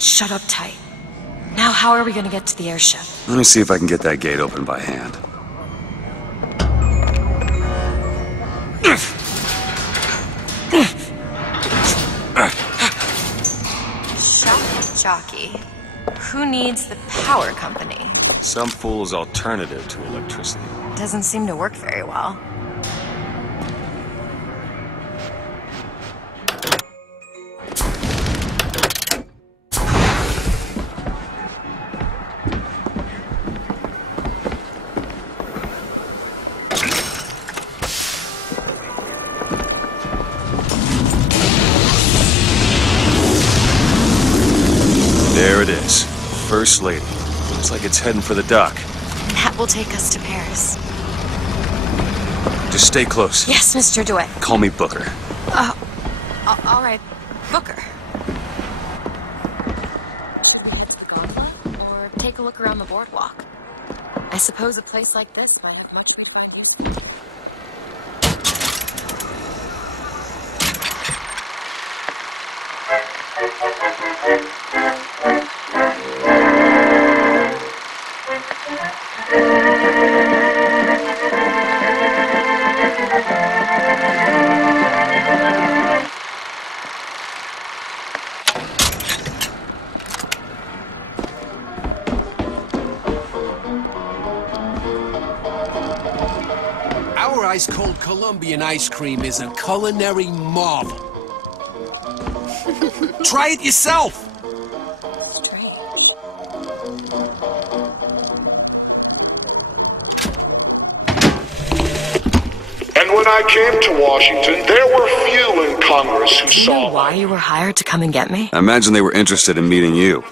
Right, shut up tight. Now how are we gonna get to the airship? Let me see if I can get that gate open by hand. Shock jockey. Who needs the power company? Some fool's alternative to electricity. Doesn't seem to work very well. There it is. First Lady. Looks like it's heading for the dock. That will take us to Paris. Just stay close. Yes, Mr. DeWitt. Call me Booker. All right, Booker. Head to the gondola, or take a look around the boardwalk. I suppose a place like this might have much we'd find useful. Our ice-cold Colombian ice cream is a culinary marvel. Try it yourself! Strange. And when I came to Washington, there were few in Congress who Do you saw know why you were hired to come and get me? I imagine they were interested in meeting you.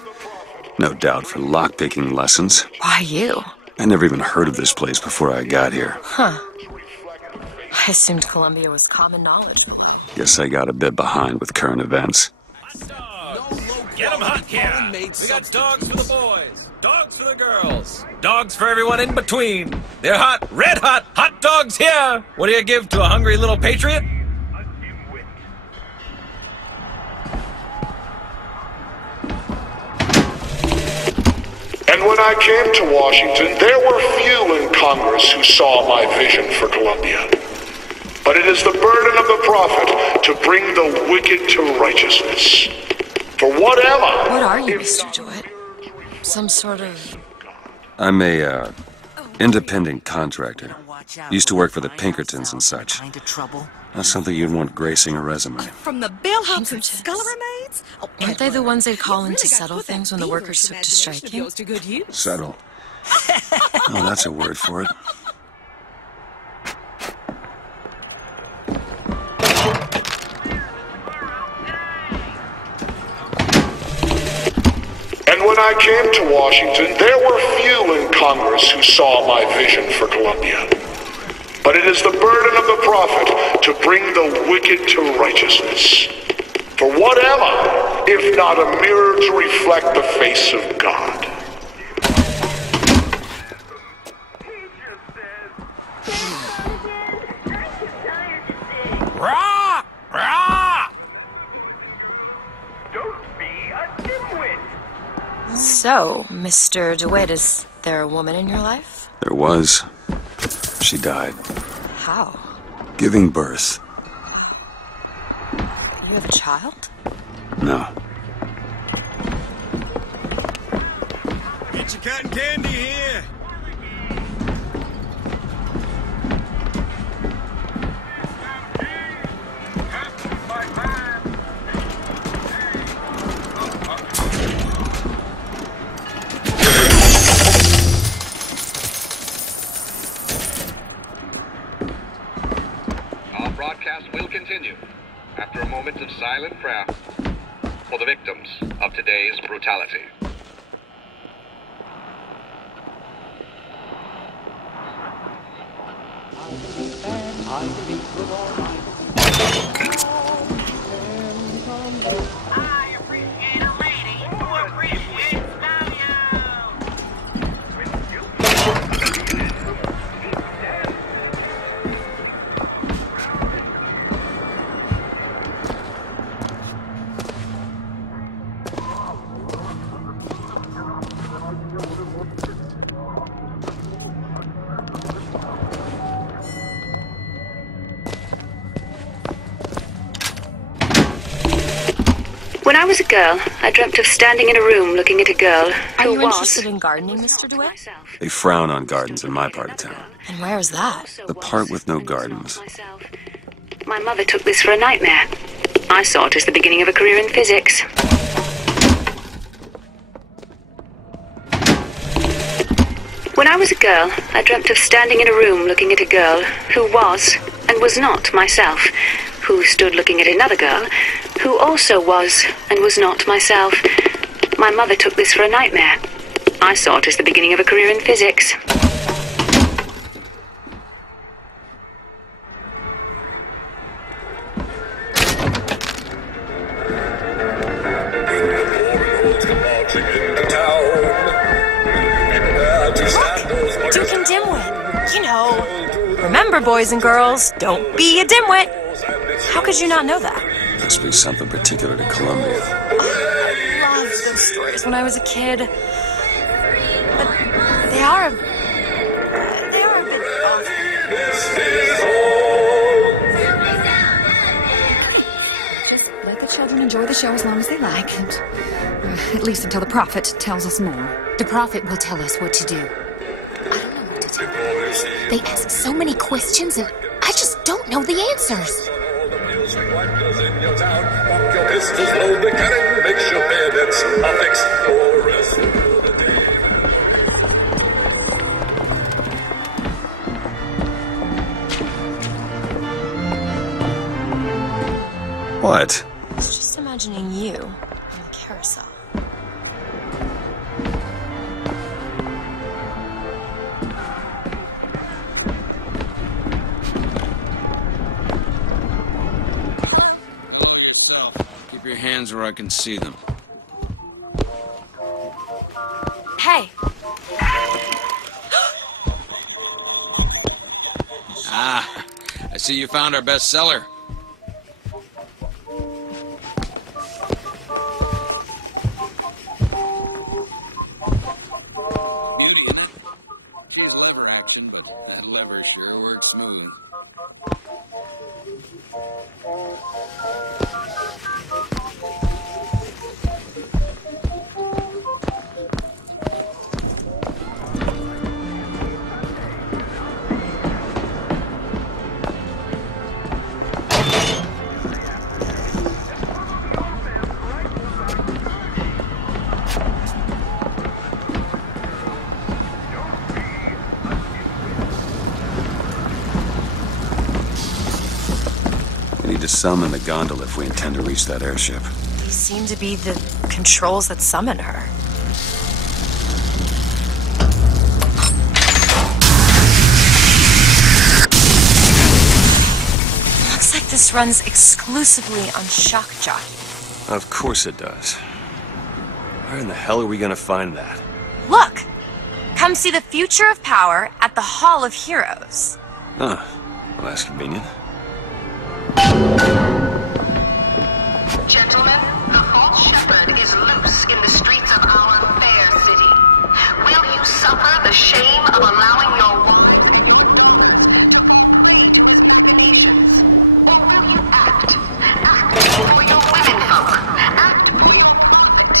No doubt for lockpicking lessons. Why you? I never even heard of this place before I got here. Huh. I assumed Columbia was common knowledge below. Guess I got a bit behind with current events. Get them hot here! We got dogs for the boys, dogs for the girls, dogs for everyone in between. They're hot, red hot, hot dogs here! What do you give to a hungry little patriot? And when I came to Washington, there were few in Congress who saw my vision for Columbia. But it is the burden of the prophet to bring the wicked to righteousness. For what am I? What are you, Mr. DeWitt? Some sort of... I'm a, independent contractor. Used to work for the Pinkertons and such. Not something you'd want gracing a resume. From the bellhops and Pinkertons. scullery maids? Oh, Aren't they the ones they'd call in really to got settle put that things when the workers feverish took to imagination of striking? yours to good use. Settle. Oh, that's a word for it. And when I came to Washington, there were few in Congress who saw my vision for Columbia. But it is the burden of the prophet to bring the wicked to righteousness. For what am I, if not a mirror to reflect the face of God? Rah! Rah! So, Mr. DeWitt, is there a woman in your life? There was. She died. How? Giving birth. You have a child? No. Get your cotton candy here! Our broadcast will continue after a moment of silent prayer for the victims of today's brutality. I appreciate a lady who appreciates value. I was a girl, I dreamt of standing in a room looking at a girl Are who you was... interested in gardening, Mr. DeWitt? They frown on gardens in my part of town. And where is that? The part with no gardens. My mother took this for a nightmare. I saw it as the beginning of a career in physics. When I was a girl, I dreamt of standing in a room looking at a girl who was and was not myself, who stood looking at another girl who also was and was not myself. My mother took this for a nightmare. I saw it as the beginning of a career in physics. Deacon Dimwit. You know. Remember, boys and girls, don't be a dimwit. How could you not know that? Must be something particular to Columbia. Oh, I loved those stories when I was a kid. But they are a bit off. Let the children enjoy the show as long as they like, and at least until the prophet tells us more. The prophet will tell us what to do. I don't know what to tell them. They ask so many questions, and I just don't know the answers. What? I was just imagining you on the carousel. Keep your hands where I can see them. Hey! Ah, I see you found our bestseller. Beauty, isn't it? She's lever action, but that lever sure works smooth. We need to summon the gondola if we intend to reach that airship. These seem to be the controls that summon her. Looks like this runs exclusively on shock jock. Of course it does. Where in the hell are we gonna find that? Look! Come see the future of power at the Hall of Heroes. Huh. Well, that's convenient. Gentlemen, the false shepherd is loose in the streets of our fair city. Will you suffer the shame of allowing your destinations? Or will you act? Act for your women folk. Act for your profit.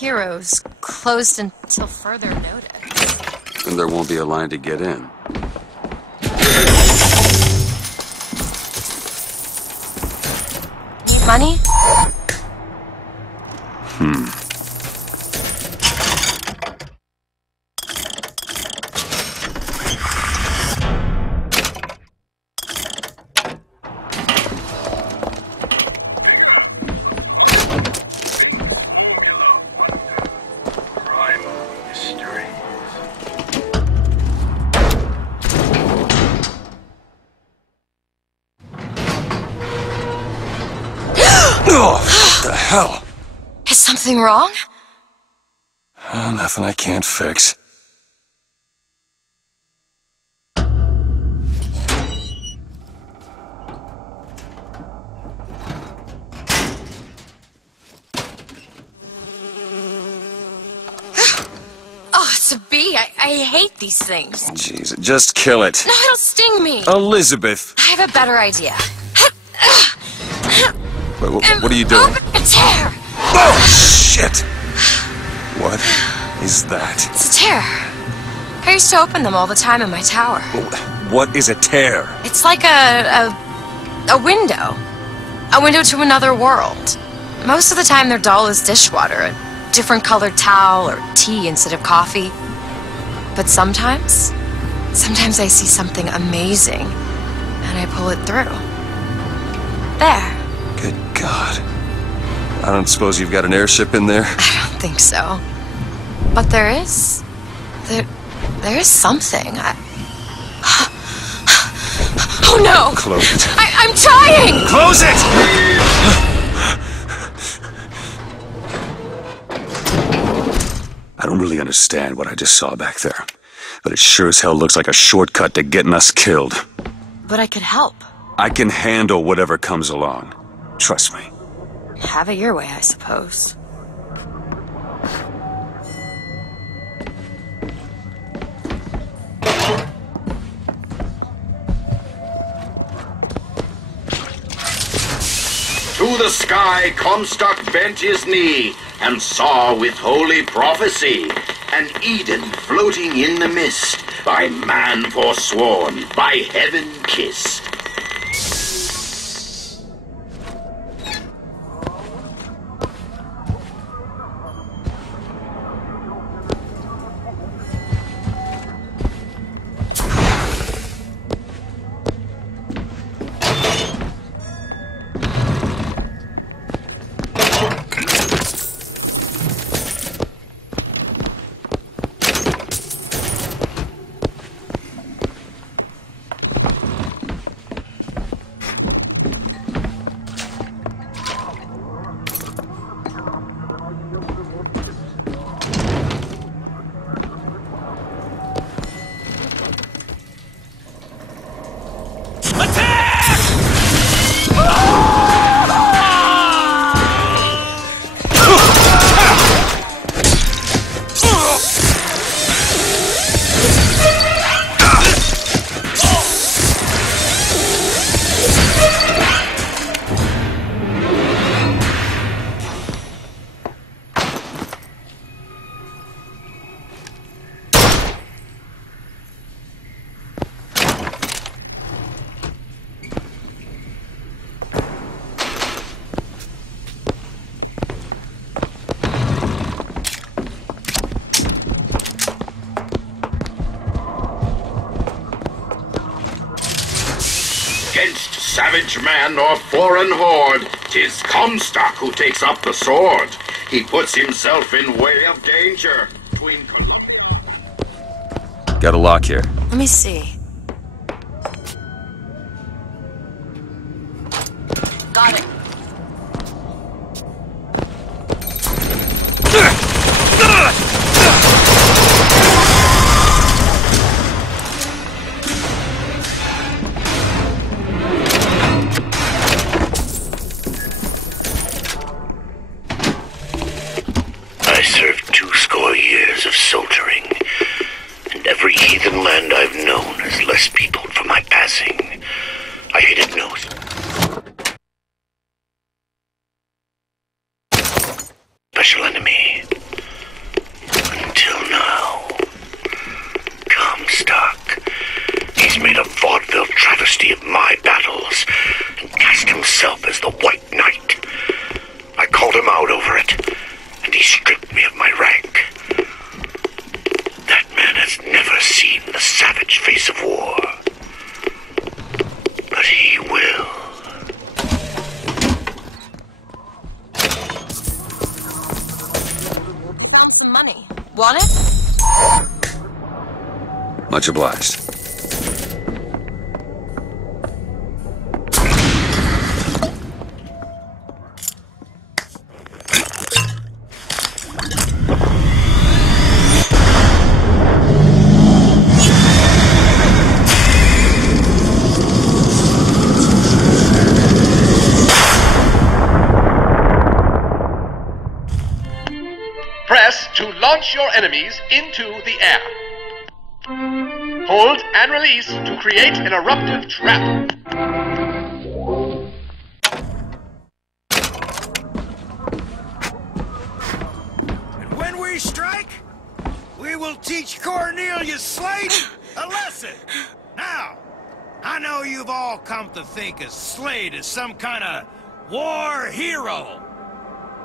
Heroes closed until further notice. And there won't be a line to get in. Need money? What the hell? Is something wrong? Nothing I can't fix. Oh, it's a bee. I hate these things. Jeez, just kill it. No, it'll sting me. Elizabeth! I have a better idea. What are you doing? Open a tear! Oh, shit! What is that? It's a tear. I used to open them all the time in my tower. What is a tear? It's like a window. A window to another world. Most of the time they're dull as dishwater, a different colored towel or tea instead of coffee. But sometimes I see something amazing, and I pull it through. There. Good God. I don't suppose you've got an airship in there? I don't think so. But there is. There is something. Oh no! Close it. I'm trying! Close it! I don't really understand what I just saw back there, but it sure as hell looks like a shortcut to getting us killed. But I could help. I can handle whatever comes along. Trust me. Have it your way, I suppose. To the sky Comstock bent his knee, and saw with holy prophecy an Eden floating in the mist, by man forsworn, by heaven kissed. Against savage man or foreign horde, 'tis Comstock who takes up the sword. He puts himself in way of danger between Columbia... Got a lock here. Let me see. Got it. I served 20 years of soldiering, and every heathen land I've known is less peopled for my passing. I hated no special enemy. Until now. Comstock. He's made a vaudeville travesty of my battles and cast himself as the White Knight. I called him out over it, and he stripped me of my rank. That man has never seen the savage face of war. But he will. Found some money. Want it? Much obliged. Press to launch your enemies into the air. Hold and release to create an eruptive trap. And when we strike, we will teach Cornelius Slate a lesson. Now, I know you've all come to think of Slate as some kind of war hero.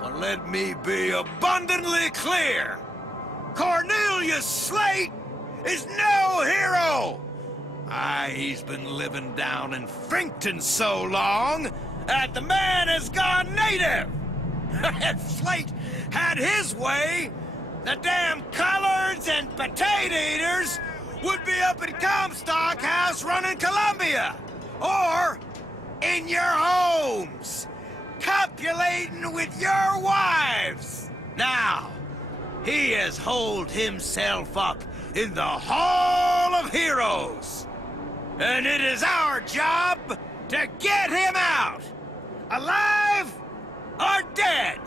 But let me be abundantly clear. Cornelius Slate is no hero. He's been living down in Frankton so long that the man has gone native. If Slate had his way, the damn collards and potato eaters would be up in Comstock House running Columbia. Or in your homes, copulating with your wives. Now, he has holed himself up in the Hall of Heroes. And it is our job to get him out, alive or dead.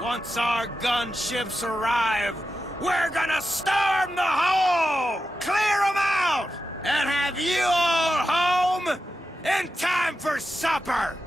Once our gunships arrive, we're gonna storm the hall, clear them out, and have you all home in time for supper.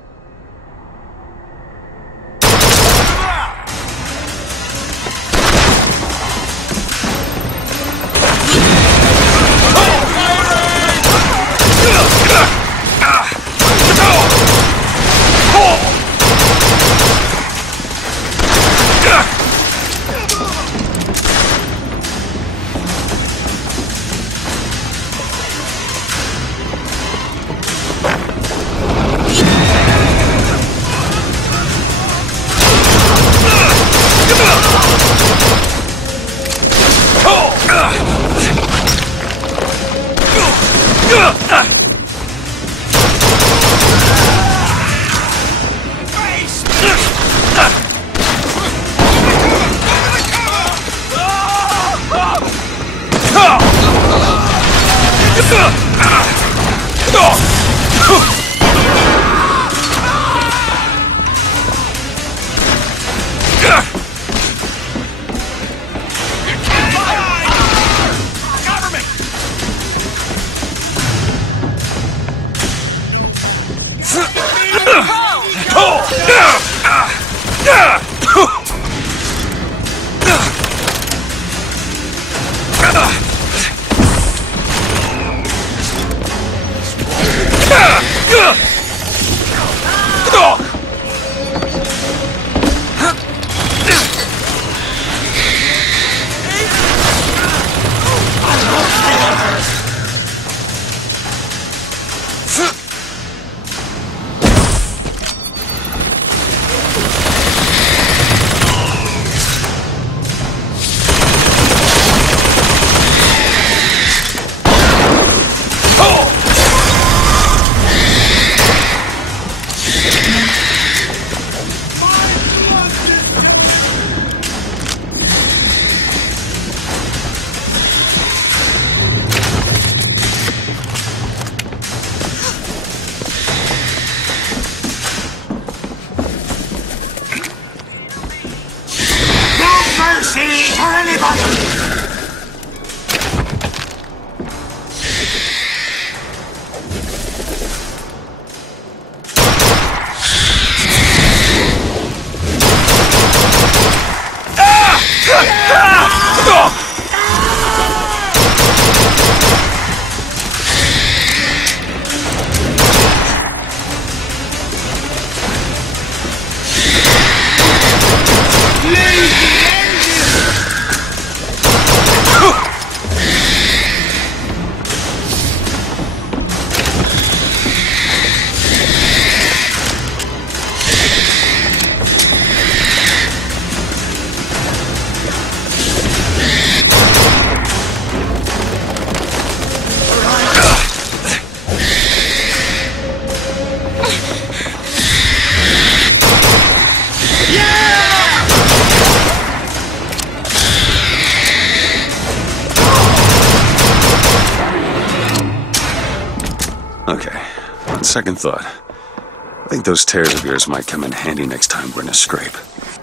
Okay, on second thought, I think those tears of yours might come in handy next time we're in a scrape.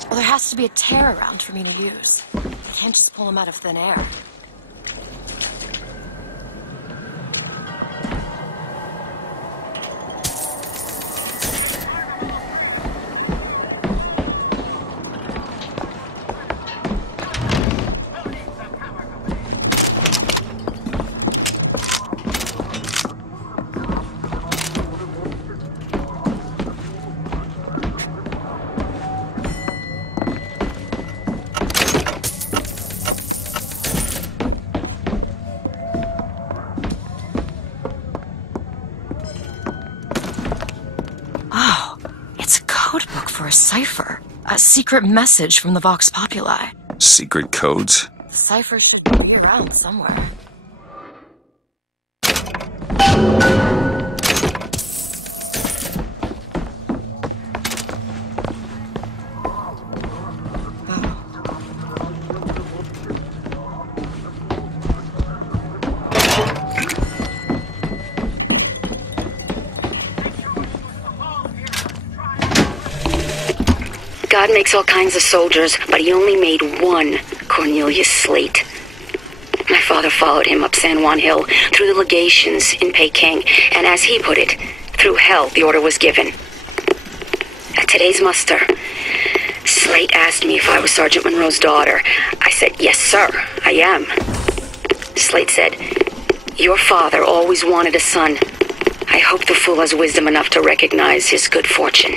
Well, there has to be a tear around for me to use. I can't just pull them out of thin air. A cipher. A secret message from the Vox Populi. Secret codes? The cipher should be around somewhere. God makes all kinds of soldiers, but he only made one Cornelius Slate. My father followed him up San Juan Hill, through the legations in Peking, and as he put it, through hell the order was given. At today's muster, Slate asked me if I was Sergeant Monroe's daughter. I said, yes, sir, I am. Slate said, your father always wanted a son. I hope the fool has wisdom enough to recognize his good fortune.